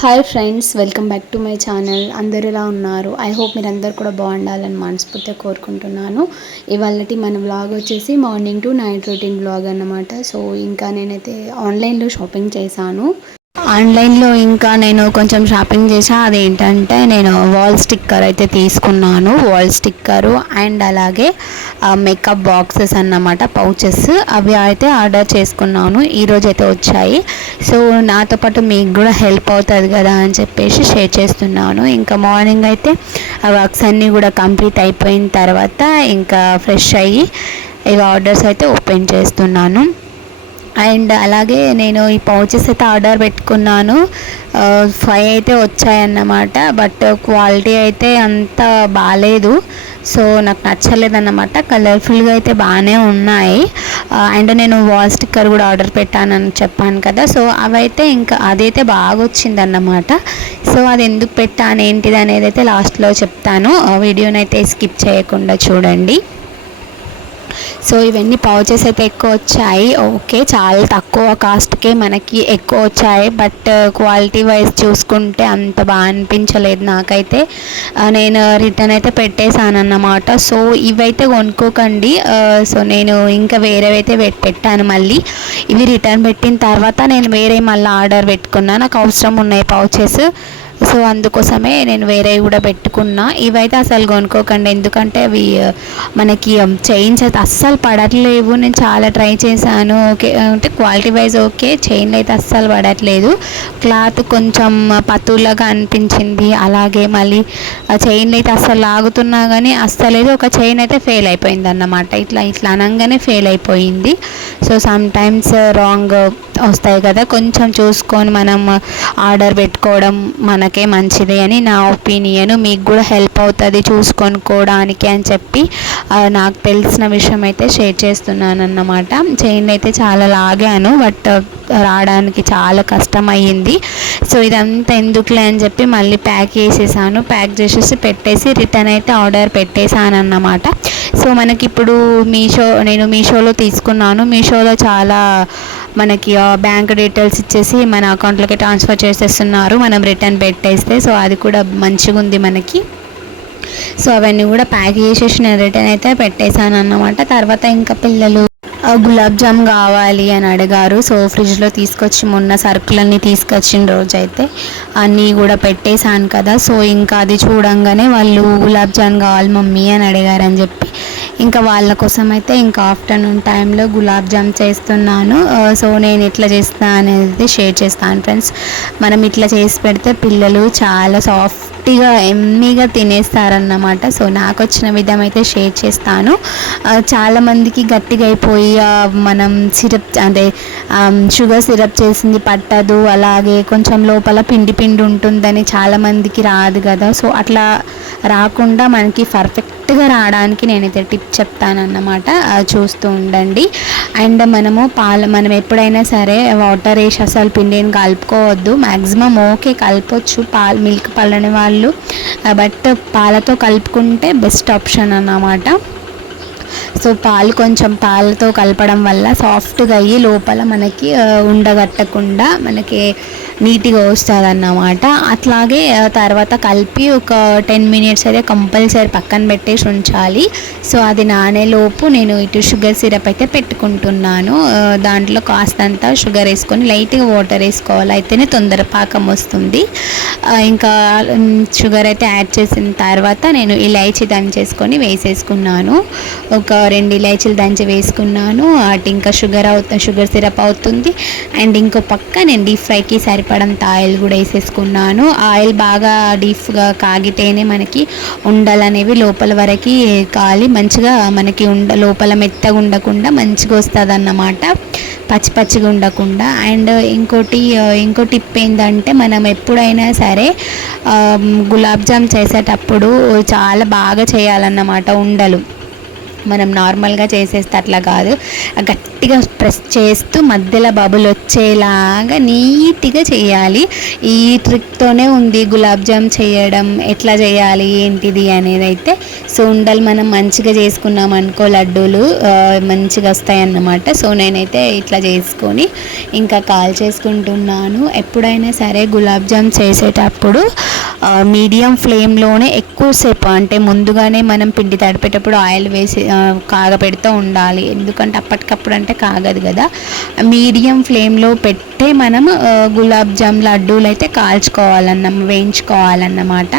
Hi friends welcome back to my channel అందరు ఎలా ఉన్నారు? ఐ హోప్ మీరందరూ కూడా బాగుండాలని మనస్ఫూర్తిగా కోరుకుంటున్నాను. ఇవాళటి మన బ్లాగ్ వచ్చేసి morning to night routine blog అన్నమాట. సో ఇంకా నేనైతే ఆన్లైన్లో షాపింగ్ చేశాను. ఆన్లైన్లో ఇంకా నేను కొంచెం షాపింగ్ చేసా అదేంటంటే నేను వాల్ స్టిక్కర్ అయితే తీసుకున్నాను. వాల్ స్టిక్కరు అండ్ అలాగే మేకప్ బాక్సెస్ అన్నమాట పౌచెస్ అవి అయితే ఆర్డర్ చేసుకున్నాను. ఈరోజు అయితే వచ్చాయి. సో నాతో పాటు మీకు కూడా హెల్ప్ అవుతుంది కదా అని చెప్పేసి షేర్ చేస్తున్నాను. ఇంకా మార్నింగ్ అయితే ఆ వర్క్స్ అన్నీ కూడా కంప్లీట్ అయిపోయిన తర్వాత ఇంకా ఫ్రెష్ అయ్యి ఇవి ఆర్డర్స్ అయితే ఓపెన్ చేస్తున్నాను. అండ్ అలాగే నేను ఈ పౌచెస్ అయితే ఆర్డర్ పెట్టుకున్నాను. ఫైవ్ అయితే వచ్చాయన్నమాట బట్ క్వాలిటీ అయితే అంత బాగాలేదు సో నాకు నచ్చలేదన్నమాట కలర్ఫుల్గా అయితే బాగానే ఉన్నాయి. అండ్ నేను వాల్ స్టిక్కర్ కూడా ఆర్డర్ పెట్టానని చెప్పాను కదా సో అవైతే ఇంకా అదైతే బాగా వచ్చిందన్నమాట సో అది ఎందుకు పెట్టాను ఏంటిది అనేది అయితే లాస్ట్లో చెప్తాను. వీడియోనైతే స్కిప్ చేయకుండా చూడండి. సో ఇవన్నీ పౌచెస్ అయితే ఎక్కువ వచ్చాయి. ఓకే చాలా తక్కువ కాస్ట్కే మనకి ఎక్కువ వచ్చాయి. బట్ uh, క్వాలిటీ వైజ్ చూసుకుంటే అంత బాగా అనిపించలేదు నాకైతే. Uh, నేను రిటర్న్ అయితే పెట్టేశాను అన్నమాట సో ఇవైతే కొనుక్కోకండి. Uh, సో నేను ఇంకా వేరేవైతే పెట్టాను మళ్ళీ. ఇవి రిటర్న్ పెట్టిన తర్వాత నేను వేరే మళ్ళీ ఆర్డర్ పెట్టుకున్నాను నాకు అవసరం ఉన్నాయి పౌచెస్. సో అందుకోసమే నేను వేరే కూడా పెట్టుకున్నా. ఇవైతే అసలు కొనుక్కోకండి. ఎందుకంటే అవి మనకి చైన్స్ అయితే అస్సలు పడట్లేవు. నేను చాలా ట్రై చేశాను. ఓకే అంటే క్వాలిటీ వైజ్ ఓకే. చైన్లు అయితే అస్సలు పడట్లేదు. క్లాత్ కొంచెం పతులాగా అనిపించింది. అలాగే మళ్ళీ ఆ చైన్లు అయితే అస్సలు లాగుతున్నా కానీ అస్సలేదు. ఒక చైన్ అయితే ఫెయిల్ అయిపోయింది అన్నమాట ఇట్లా ఇట్లా అనగానే ఫెయిల్ అయిపోయింది. సో సమ్ టైమ్స్ రాంగ్ వస్తాయి కదా. కొంచెం చూసుకొని మనం ఆర్డర్ పెట్టుకోవడం మన మనకే మంచిది అని నా ఒపీనియన్ మీకు కూడా హెల్ప్ అవుతుంది చూసుకొనుకోవడానికి అని చెప్పి నాకు తెలిసిన విషయం అయితే షేర్ చేస్తున్నాను అన్నమాట చైన్ అయితే చాలా లాగాను బట్ రావడానికి చాలా కష్టం సో ఇదంతా ఎందుకులే అని చెప్పి మళ్ళీ ప్యాక్ చేసేసాను. ప్యాక్ చేసేసి పెట్టేసి రిటర్న్ అయితే ఆర్డర్ పెట్టేశాను అన్నమాట సో మనకి ఇప్పుడు మీషో నేను మీషోలో తీసుకున్నాను. మీషోలో చాలా మనకి బ్యాంక్ డీటెయిల్స్ ఇచ్చేసి మన అకౌంట్లోకి ట్రాన్స్ఫర్ చేసేస్తున్నారు. మనం రిటర్న్ పెట్టి పెట్టేస్తే సో అది కూడా మంచిగా ఉంది మనకి. సో అవన్నీ కూడా ప్యాక్ చేసేసి నేను రిటర్న్ అయితే పెట్టేశాను అన్నమాట. తర్వాత ఇంకా పిల్లలు గులాబ్ జామ్ కావాలి అని అడిగారు. సో ఫ్రిడ్జ్లో తీసుకొచ్చి మొన్న సరుకులన్నీ తీసుకొచ్చిన రోజైతే అన్నీ కూడా పెట్టేశాను కదా. సో ఇంకా అది చూడంగానే వాళ్ళు గులాబ్ జామ్ కావాలి మమ్మీ అని అడిగారని చెప్పి ఇంకా వాళ్ళ కోసం అయితే ఇంకా ఆఫ్టర్నూన్ టైంలో గులాబ్ జామ్ చేస్తున్నాను. సో నేను ఇట్లా చేస్తాను అనేది షేర్ చేస్తాను ఫ్రెండ్స్. మనం ఇట్లా చేసి పెడితే పిల్లలు చాలా సాఫ్ట్గా ఎమ్మీగా తినేస్తారన్నమాట. సో నాకు వచ్చిన విధం అయితే షేర్ చేస్తాను. చాలామందికి గట్టిగా అయిపోయి మనం సిరప్ అంటే షుగర్ సిరప్ చేసింది పట్టదు. అలాగే కొంచెం లోపల పిండి పిండి ఉంటుందని చాలామందికి రాదు కదా. సో అట్లా రాకుండా మనకి కరెక్ట్గా రావడానికి నేనైతే టిప్ చెప్తానన్నమాట. చూస్తూ ఉండండి. అండ్ మనము పాలు మనం ఎప్పుడైనా సరే వాటర్ వేసి అసలు పిండిని కలుపుకోవద్దు. Maximum okay కలపొచ్చు. పాలు మిల్క్ పళ్ళని వాళ్ళు. బట్ పాలతో కలుపుకుంటే బెస్ట్ ఆప్షన్ అన్నమాట. సో పాలు కొంచెం పాలతో కలపడం వల్ల సాఫ్ట్గా అయ్యి లోపల మనకి ఉండగట్టకుండా మనకి నీట్గా వస్తుంది అన్నమాట అట్లాగే తర్వాత కలిపి ఒక టెన్ మినిట్స్ అయితే కంపల్సరీ పక్కన పెట్టేసి ఉంచాలి. సో అది నానేలోపు నేను ఇటు షుగర్ సిరప్ అయితే పెట్టుకుంటున్నాను. దాంట్లో కాస్తంత షుగర్ వేసుకొని లైట్గా వాటర్ వేసుకోవాలి. అయితేనే తొందర పాకం వస్తుంది. ఇంకా షుగర్ అయితే యాడ్ చేసిన తర్వాత నేను ఇలైచి దంచేసుకొని వేసేసుకున్నాను. ఒక రెండు ఇలాచీలు దంచి వేసుకున్నాను. అటు ఇంకా షుగర్ అవుతుంది షుగర్ సిరప్ అవుతుంది. అండ్ ఇంకో పక్క నేను డీప్ ఫ్రైకి సరిపడంత ఆయిల్ కూడా వేసేసుకున్నాను. ఆయిల్ బాగా డీప్గా కాగితేనే మనకి ఉండలు అనేవి లోపల వరకు కాలి మంచిగా మనకి ఉండ లోపల మెత్తగా ఉండకుండా మంచిగా వస్తుంది అన్నమాట పచ్చి పచ్చిగా ఉండకుండా. అండ్ ఇంకోటి ఇంకో టిప్ ఏంటంటే మనం ఎప్పుడైనా సరే గులాబ్ జామ్ చేసేటప్పుడు చాలా బాగా చేయాలన్నమాట ఉండలు. మనం నార్మల్గా చేసేస్తే అట్లా కాదు. గట్టిగా ప్రెస్ చేస్తూ మధ్యలో బబుల్ వచ్చేలాగా నీట్గా చేయాలి. ఈ ట్రిక్తోనే ఉంది గులాబ్ జామ్ చేయడం. ఎట్లా చేయాలి? ఏంటిది అనేది అయితే సో ఉండలు మనం మంచిగా చేసుకున్నాం అనుకో లడ్డూలు మంచిగా వస్తాయి అన్నమాట సో నేనైతే ఇట్లా చేసుకొని ఇంకా కాల్ చేసుకుంటున్నాను. ఎప్పుడైనా సరే గులాబ్ జామ్ చేసేటప్పుడు మీడియం ఫ్లేమ్లోనే ఎక్కువసేపు అంటే ముందుగానే మనం పిండి తడిపేటప్పుడు ఆయిల్ వేసి కాగపెడుతూ ఉండాలి. ఎందుకంటే అప్పటికప్పుడు అంటే కాగదు కదా. మీడియం ఫ్లేమ్లో పెట్టే మనం గులాబ్ జామ్ లడ్డూలు అయితే కాల్చుకోవాలన్న వేయించుకోవాలన్నమాట.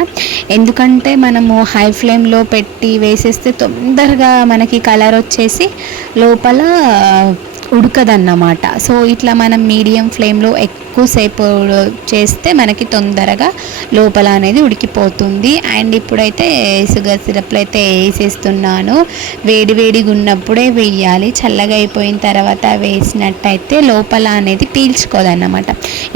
ఎందుకంటే మనము హై ఫ్లేమ్లో పెట్టి వేసేస్తే తొందరగా మనకి కలర్ వచ్చేసి లోపల ఉడకదన్నమాట. సో ఇట్లా మనం మీడియం ఫ్లేమ్లో ఎక్కువసేపు చేస్తే మనకి తొందరగా లోపల అనేది ఉడికిపోతుంది. అండ్ ఇప్పుడైతే షుగర్ సిరప్లు అయితే వేసేస్తున్నాను. వేడి వేడిగా ఉన్నప్పుడే వేయాలి. చల్లగా అయిపోయిన తర్వాత వేసినట్టయితే లోపల అనేది పీల్చుకోదన్నమాట.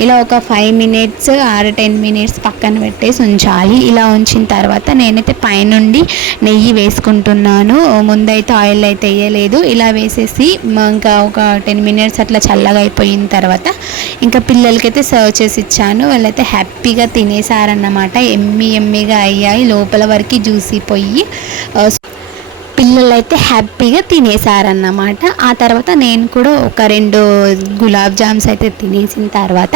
ఇలా ఒక five minutes or ten minutes పక్కన పెట్టేసి ఉంచాలి. ఇలా ఉంచిన తర్వాత నేనైతే పైనుండి నెయ్యి వేసుకుంటున్నాను. ముందైతే ఆయిల్ అయితే వేయలేదు. ఇలా వేసేసి ఇంకా ఒక టెన్ మినిట్స్ అట్లా చల్లగా అయిపోయిన తర్వాత ఇంకా పిల్లలకైతే సర్వ్ చేసి ఇచ్చాను. వాళ్ళైతే హ్యాపీగా తినేసారన్నమాట. ఎమ్మి ఎమ్మిగా అయ్యాయి. లోపల వరకు జ్యూసీ పోయి పిల్లలైతే హ్యాపీగా తినేసారన్నమాట. ఆ తర్వాత నేను కూడా ఒక రెండు గులాబ్ జామ్స్ అయితే తినేసిన తర్వాత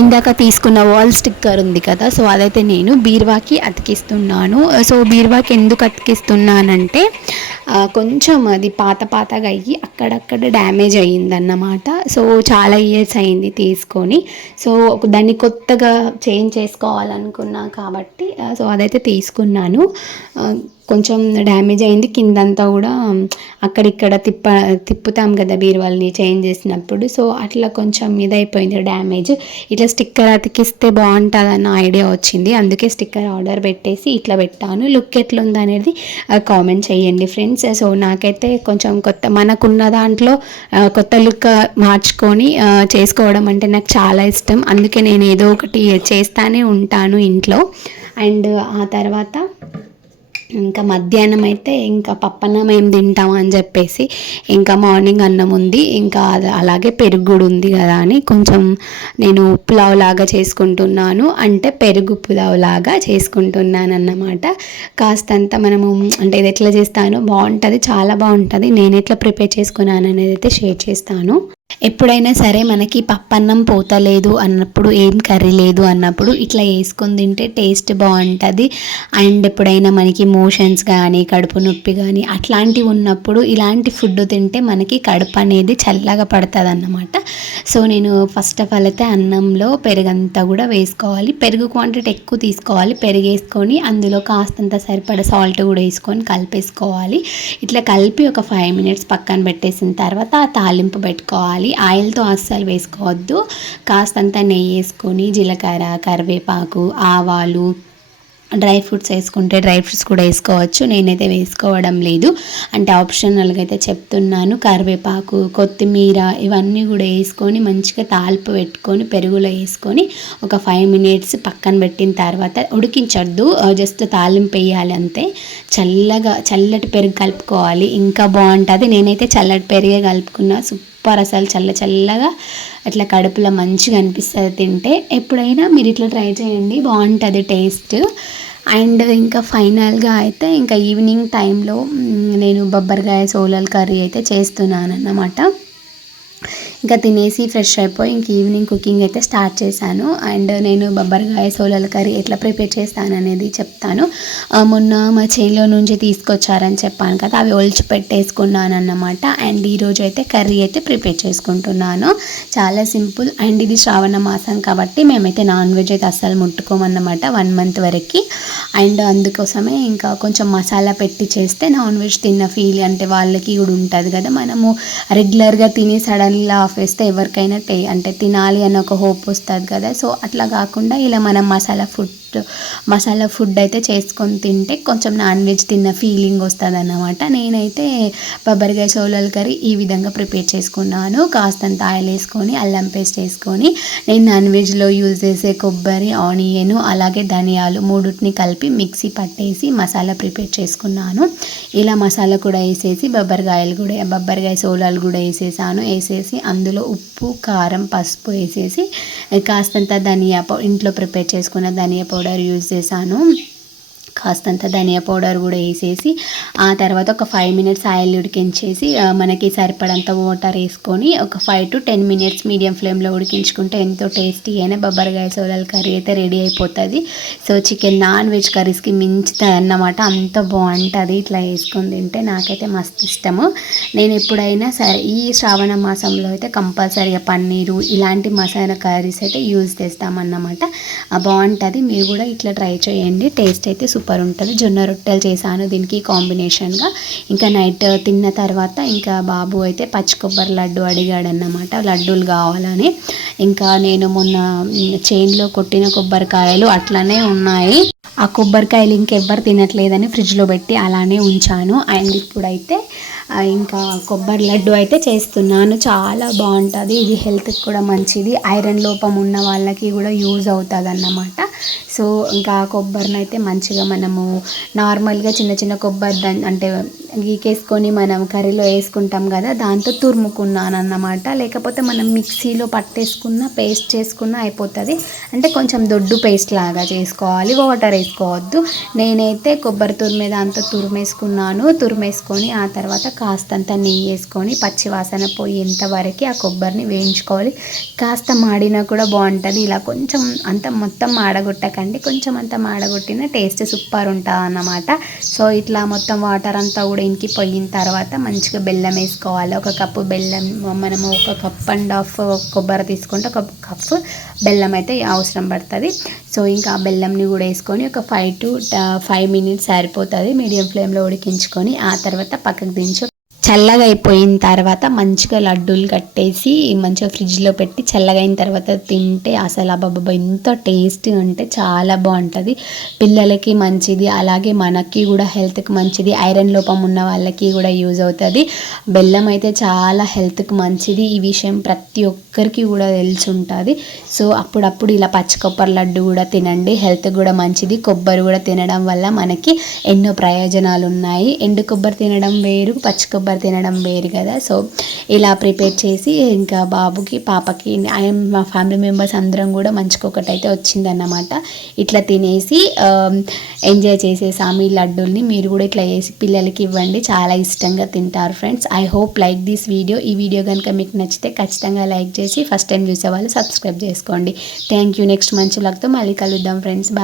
ఇందాక తీసుకున్న వాల్ స్టిక్కర్ ఉంది కదా సో అదైతే నేను బీర్వాకి అతికిస్తున్నాను. సో బీర్వాకి ఎందుకు అతికిస్తున్నానంటే కొంచెం అది పాత పాతగా అయ్యి అక్కడక్కడ డ్యామేజ్ అయ్యిందన్నమాట. సో చాలా ఇయర్స్ అయింది తీసుకొని. సో దాన్ని కొత్తగా చేంజ్ చేసుకోవాలనుకున్నా కాబట్టి సో అదైతే తీసుకున్నాను. కొంచెం డ్యామేజ్ అయింది. కిందంతా కూడా అక్కడిక్కడ తిప్ప తిప్పుతాం కదా బీరువాల్ని చేంజ్ చేసినప్పుడు. సో అట్లా కొంచెం ఇదైపోయింది డ్యామేజ్. ఇట్లా స్టిక్కర్ అతికిస్తే బాగుంటుంది అన్న ఐడియా వచ్చింది. అందుకే స్టిక్కర్ ఆర్డర్ పెట్టేసి ఇట్లా పెట్టాను. లుక్ ఎట్లుంది అనేది కామెంట్ చేయండి ఫ్రెండ్స్. సో నాకైతే కొంచెం కొత్త మనకున్న దాంట్లో కొత్త లుక్ మార్చుకొని చేసుకోవడం అంటే నాకు చాలా ఇష్టం. అందుకే నేను ఏదో ఒకటి చేస్తానే ఉంటాను ఇంట్లో. అండ్ ఆ తర్వాత ఇంకా మధ్యాహ్నం అయితే ఇంకా పప్పన్నం ఏం తింటాం అని చెప్పేసి ఇంకా మార్నింగ్ అన్నం ఉంది. ఇంకా అలాగే పెరుగు కూడా ఉంది కదా అని కొంచెం నేను పులావ్ లాగా చేసుకుంటున్నాను. అంటే పెరుగు పులావ్ లాగా చేసుకుంటున్నాను అన్నమాట. కాస్తంత మనము అంటే ఇది ఎట్లా చేస్తాను బాగుంటుంది చాలా బాగుంటుంది. నేను ఎట్లా ప్రిపేర్ చేసుకున్నాను అనేది అయితే షేర్ చేస్తాను. ఎప్పుడైనా సరే మనకి పప్పన్నం పోతలేదు అన్నప్పుడు ఏం కర్రీ లేదు అన్నప్పుడు ఇట్లా వేసుకొని తింటే టేస్ట్ బాగుంటుంది. అండ్ ఎప్పుడైనా మనకి మోషన్స్ కానీ కడుపు నొప్పి కానీ అట్లాంటివి ఉన్నప్పుడు ఇలాంటి ఫుడ్ తింటే మనకి కడుపు అనేది చల్లగా పడుతుంది అన్నమాట సో నేను ఫస్ట్ ఆఫ్ ఆల్ అయితే అన్నంలో పెరుగంతా కూడా వేసుకోవాలి. పెరుగు క్వాంటిటీ ఎక్కువ తీసుకోవాలి. పెరుగు వేసుకొని అందులో కాస్తంత సరిపడ సాల్ట్ కూడా వేసుకొని కలిపేసుకోవాలి. ఇట్లా కలిపి ఒక ఫైవ్ మినిట్స్ పక్కన పెట్టేసిన తర్వాత తాలింపు పెట్టుకోవాలి. వేసుకోవాలి ఆయిల్తో అస్సలు వేసుకోవద్దు. కాస్తంత నెయ్యి వేసుకొని జీలకర్ర కరివేపాకు ఆవాలు డ్రై ఫ్రూట్స్ వేసుకుంటే డ్రై ఫ్రూట్స్ కూడా వేసుకోవచ్చు. నేనైతే వేసుకోవడం లేదు. అంటే ఆప్షనల్గా అయితే చెప్తున్నాను. కరివేపాకు కొత్తిమీర ఇవన్నీ కూడా వేసుకొని మంచిగా తాల్పు పెట్టుకొని పెరుగులో వేసుకొని ఒక ఫైవ్ మినిట్స్ పక్కన పెట్టిన తర్వాత ఉడికించొద్దు. జస్ట్ తాలింపు వేయాలి అంతే. చల్లగా చల్లటి పెరుగు కలుపుకోవాలి. ఇంకా బాగుంటుంది. నేనైతే చల్లటి పెరిగే కలుపుకున్నా. సూపర్ అసలు చల్ల చల్లగా అట్లా కడుపులో మంచిగా అనిపిస్తుంది తింటే. ఎప్పుడైనా మీరు ఇట్లా ట్రై చేయండి బాగుంటుంది టేస్ట్. అండ్ ఇంకా ఫైనల్గా అయితే ఇంకా ఈవినింగ్ టైంలో నేను బొబ్బరికాయ సోలల్ కర్రీ అయితే చేస్తున్నాను అన్నమాట ఇంకా తినేసి ఫ్రెష్ అయిపోయి ఇంక ఈవినింగ్ కుకింగ్ అయితే స్టార్ట్ చేశాను. అండ్ నేను బొబ్బరికాయ సోలల కర్రీ ఎట్లా ప్రిపేర్ చేస్తాను అనేది చెప్తాను. మొన్న మా చేలో నుంచి తీసుకొచ్చారని చెప్పాను కదా అవి ఒలిచి పెట్టేసుకున్నాను అన్నమాట అండ్ ఈరోజు అయితే కర్రీ అయితే ప్రిపేర్ చేసుకుంటున్నాను. చాలా సింపుల్. అండ్ ఇది శ్రావణ మాసం కాబట్టి మేమైతే నాన్ వెజ్ అయితే అస్సలు ముట్టుకోమన్నమాట వన్ మంత్ వరకు. అండ్ అందుకోసమే ఇంకా కొంచెం మసాలా పెట్టి చేస్తే నాన్ వెజ్ తిన్న ఫీల్ అంటే వాళ్ళకి కూడా ఉంటుంది కదా మనము రెగ్యులర్గా తిని ఇలా ఆఫ్ వేస్తే ఎవరికైనా టే అంటే తినాలి అని ఒక హోప్ వస్తుంది కదా. సో అట్లా కాకుండా ఇలా మనం masala food just masala food అయితే చేసుకొని తింటే కొంచెం నాన్ వెజ్ తిన్న ఫీలింగ్ వస్తుంది అన్నమాట నేనైతే బొబ్బరికాయ సోలల కర్రీ ఈ విధంగా ప్రిపేర్ చేసుకున్నాను. కాస్తంత ఆయిల్ వేసుకొని అల్లం పేస్ట్ వేసుకొని నేను నాన్ వెజ్లో యూజ్ చేసే కొబ్బరి ఆనియన్ అలాగే ధనియాలు మూడుటిని కలిపి మిక్సీ పట్టేసి మసాలా ప్రిపేర్ చేసుకున్నాను. ఇలా మసాలా కూడా వేసేసి బొబ్బరికాయలు కూడా బొబ్బరికాయ సోలాలు కూడా వేసేసాను. వేసేసి అందులో ఉప్పు కారం పసుపు వేసేసి కాస్తంత ధనియా పౌ ఇంట్లో ప్రిపేర్ చేసుకున్న ధనియా పౌడర్ యూజ్ చేశాను. కాస్తంత ధనియా పౌడర్ కూడా వేసేసి ఆ తర్వాత ఒక ఫైవ్ మినిట్స్ ఆయిల్ ఉడికించేసి మనకి సరిపడంత వాటర్ వేసుకొని ఒక five to ten minutes medium ఫ్లేమ్లో ఉడికించుకుంటే ఎంతో టేస్టీ అయినా బొబ్బరికాయ సోలాల కర్రీ అయితే రెడీ అయిపోతుంది. సో చికెన్ నాన్ వెజ్ కర్రీస్కి మించుతుంది అన్నమాట అంత బాగుంటుంది ఇట్లా వేసుకొని తింటే నాకైతే మస్తు ఇష్టము. నేను ఎప్పుడైనా సరే ఈ శ్రావణ మాసంలో అయితే కంపల్సరీగా పన్నీరు ఇలాంటి మసాలా కర్రీస్ అయితే యూజ్ చేస్తామన్నమాట. బాగుంటుంది మీరు కూడా ఇట్లా ట్రై చేయండి టేస్ట్ అయితే సూపర్ సూపర్ ఉంటుంది. జొన్న రొట్టెలు చేశాను దీనికి కాంబినేషన్గా ఇంకా నైట్ తిన్న తర్వాత ఇంకా బాబు అయితే పచ్చి కొబ్బరి లడ్డు అడిగాడన్నమాట. లడ్డూలు కావాలని. ఇంకా నేను మొన్న చైన్లో కొట్టిన కొబ్బరికాయలు అట్లనే ఉన్నాయి. ఆ కొబ్బరికాయలు ఇంకెవ్వరు తినట్లేదని ఫ్రిడ్జ్లో పెట్టి అలానే ఉంచాను. అండ్ ఇప్పుడైతే ఇంకా కొబ్బరి లడ్డు అయితే చేస్తున్నాను. చాలా బాగుంటుంది. ఇది హెల్త్కి కూడా మంచిది. ఐరన్ లోపం ఉన్న వాళ్ళకి కూడా యూజ్ అవుతుంది అన్నమాట సో ఇంకా కొబ్బరిని అయితే మంచిగా మనము నార్మల్గా చిన్న చిన్న కొబ్బరి అంటే గీకేసుకొని మనం కర్రీలో వేసుకుంటాం కదా దాంతో తురుముకున్నాను అన్నమాట లేకపోతే మనం మిక్సీలో పట్టేసుకున్న పేస్ట్ చేసుకున్న అయిపోతుంది. అంటే కొంచెం దొడ్డు పేస్ట్ లాగా చేసుకోవాలి. వాటర్ వేసుకోవద్దు. నేనైతే కొబ్బరి తురిమే దాంతో తురిమేసుకున్నాను. తురిమేసుకొని ఆ తర్వాత కాస్తంత నెయ్యి వేసుకొని పచ్చివాసన పోయేంత వరకు ఆ కొబ్బరిని వేయించుకోవాలి. కాస్త మాడినా కూడా బాగుంటుంది. ఇలా కొంచెం అంత మొత్తం మాడగొట్టకండి. కొంచెం అంత మాడగొట్టిన టేస్ట్ సూపర్ ఉంటుంది అన్నమాట సో ఇట్లా మొత్తం వాటర్ అంతా కూడా ఇంకిపోయిన తర్వాత మంచిగా బెల్లం వేసుకోవాలి. ఒక కప్పు బెల్లం మనము ఒక కప్ అండ్ హాఫ్ కొబ్బరి తీసుకుంటే ఒక కప్ బెల్లం అయితే అవసరం పడుతుంది. సో ఇంకా ఆ బెల్లంని కూడా వేసుకొని ఒక ఫైవ్ టు ఫైవ్ మినిట్స్ సరిపోతుంది. మీడియం ఫ్లేమ్లో ఉడికించుకొని ఆ తర్వాత పక్కకు దించు చల్లగా అయిపోయిన తర్వాత మంచిగా లడ్డూలు కట్టేసి మంచిగా ఫ్రిడ్జ్లో పెట్టి చల్లగా అయిన తర్వాత తింటే అసలు అబ్బాబ్బా ఎంత టేస్ట్ అంటే చాలా బాగుంటుంది. పిల్లలకి మంచిది అలాగే మనకి కూడా హెల్త్కి మంచిది ఐరన్ లోపం ఉన్న వాళ్ళకి కూడా యూజ్ అవుతుంది. బెల్లం అయితే చాలా హెల్త్కి మంచిది ఈ విషయం ప్రతి ఒక్కరికి కూడా తెలిసి ఉంటుంది సో అప్పుడప్పుడు ఇలా పచ్చి కొబ్బరి లడ్డు కూడా తినండి హెల్త్ కూడా మంచిది. కొబ్బరి కూడా తినడం వల్ల మనకి ఎన్నో ప్రయోజనాలు ఉన్నాయి ఎండు కొబ్బరి తినడం వేరు పచ్చి కొబ్బరి కొబ్బరి తినడం వేరు కదా. సో ఇలా ప్రిపేర్ చేసి ఇంకా బాబుకి పాపకి ఆయన మా ఫ్యామిలీ మెంబర్స్ అందరం కూడా మంచిగా అయితే వచ్చిందన్నమాట. ఇట్లా తినేసి ఎంజాయ్ చేసేసాము ఈ లడ్డూల్ని మీరు కూడా ఇట్లా వేసి పిల్లలకి ఇవ్వండి. చాలా ఇష్టంగా తింటారు friends. I hope like this video. ఈ వీడియో కనుక మీకు నచ్చితే ఖచ్చితంగా లైక్ చేసి ఫస్ట్ టైం చూసే వాళ్ళు సబ్స్క్రైబ్ చేసుకోండి. Thank you. నెక్స్ట్ మంచి లక్తో మళ్ళీ కలుద్దాం ఫ్రెండ్స్. బాయ్.